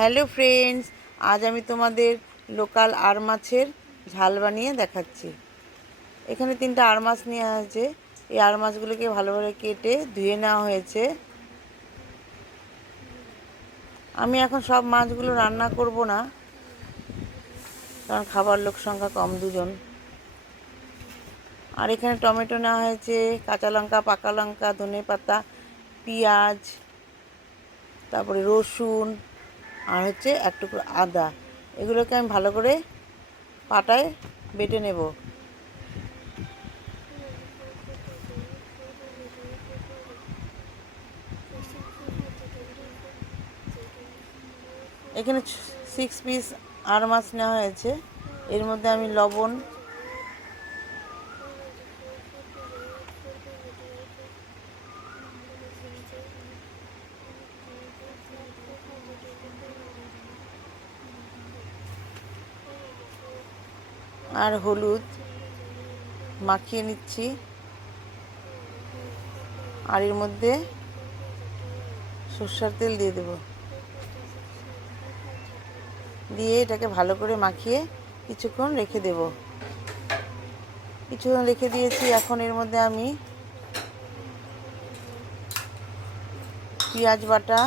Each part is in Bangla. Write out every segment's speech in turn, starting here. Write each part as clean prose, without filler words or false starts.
হ্যালো ফ্রেন্ডস, আজ আমি তোমাদের লোকাল আর মাছের ঝাল বানিয়ে দেখাচ্ছি। এখানে 3টা আর মাছ নেওয়া হয়েছে। এই আর মাছগুলোকে ভালোভাবে কেটে ধুয়ে নেওয়া হয়েছে। আমি এখন সব মাছগুলো রান্না করব না, কারণ খাবার লোক সংখ্যা কম, 2জন। আর এখানে টমেটো নেওয়া হয়েছে, কাঁচা লঙ্কা, পাকা লঙ্কা, ধনেপাতা, পেঁয়াজ, তারপরে রসুন, আর হচ্ছে এক টুকরো আদা। এগুলোকে আমি ভালো করে পাটায় বেটে নেব। এখানে 6 পিস আর মাছ নেওয়া হয়েছে। এর মধ্যে আমি লবণ, আর হলুদ মাখিয়ে নিচ্ছি। আর এর মধ্যে সরষের তেল দিয়ে দেব, দিয়ে এটাকে ভালো করে মাখিয়ে কিছুক্ষণ রেখে দেব। কিছুক্ষণ রেখে দিয়েছি। এখন এর মধ্যে আমি পেঁয়াজ বাটা,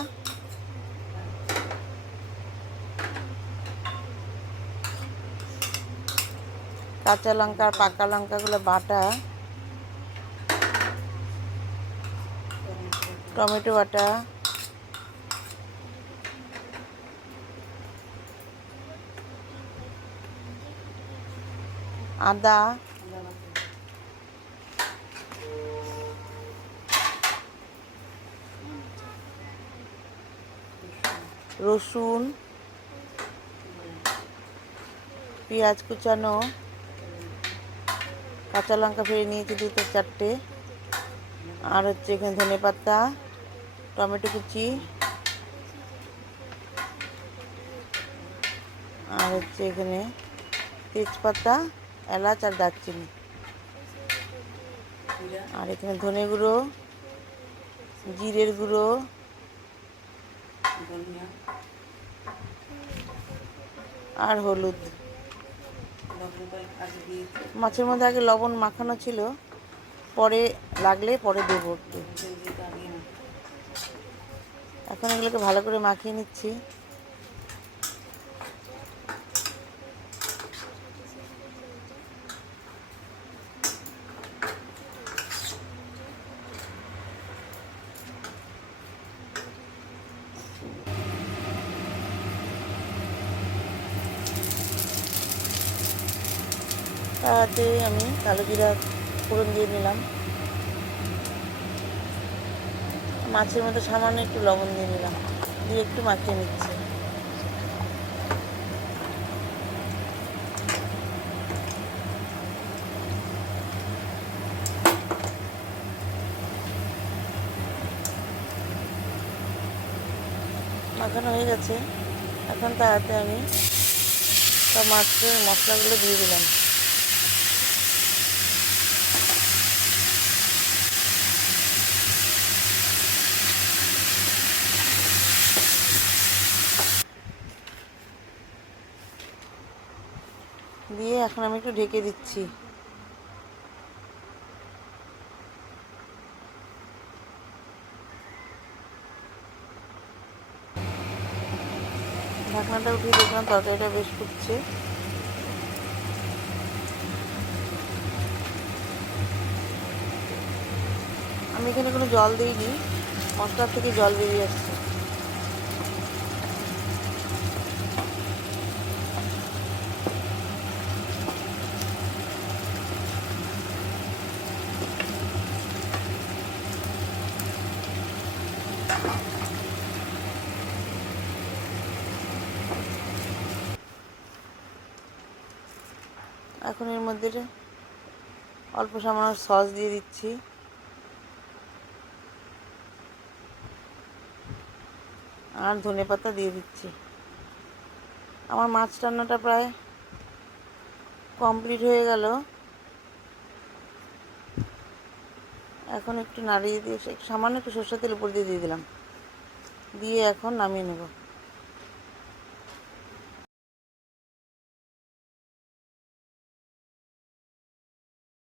কাঁচা লঙ্কা আর পাকা লঙ্কাগুলো বাটা, টমেটো বাটা, আদা, রসুন, পেঁয়াজ কুচানো, কাঁচা লঙ্কা ফেলে নিয়েছি 2-4টে, আর হচ্ছে এখানে ধনেপাতা, টমেটো কুচি, আর হচ্ছে এখানে তেজপাতা, এলাচ আর দারচিনি, আর এখানে ধনে গুঁড়ো, জিরের গুঁড়ো, আর হলুদ। মাছের মধ্যে আগে লবণ মাখানো ছিল, পরে লাগলে পরে দেবো একটু। এখন এগুলোকে ভালো করে মাখিয়ে নিচ্ছি। তাতে আমি কালো জিরা ফোড়ন দিয়ে নিলাম। মাছের মধ্যে সামান্য একটু লবণ দিয়ে নিলাম, দিয়ে একটু মাখিয়ে নিচ্ছি। মাখানো হয়ে গেছে। এখন তাতে আমি সব মাছের মশলাগুলো দিয়ে দিলাম। দিয়ে এখন আমি একটু ঢেকে দিচ্ছি। ঢাকনাটা উঠিয়ে দেখলাম তরকারিটা বেশ ফুটছে। আমি এখানে কোনো জল দিইনি, মশলার থেকে জল বেরিয়ে আসছে। এখন এর মধ্যে অল্প সামান্য সস দিয়ে দিচ্ছি, আর ধনেপাতা দিয়ে দিচ্ছি। আমার মাছ রান্নাটা প্রায় কমপ্লিট হয়ে গেল। এখন একটু নাড়িয়ে দিয়ে সামান্য একটু সরষের তেল উপর দিয়ে দিলাম, দিয়ে এখন নামিয়ে নেব।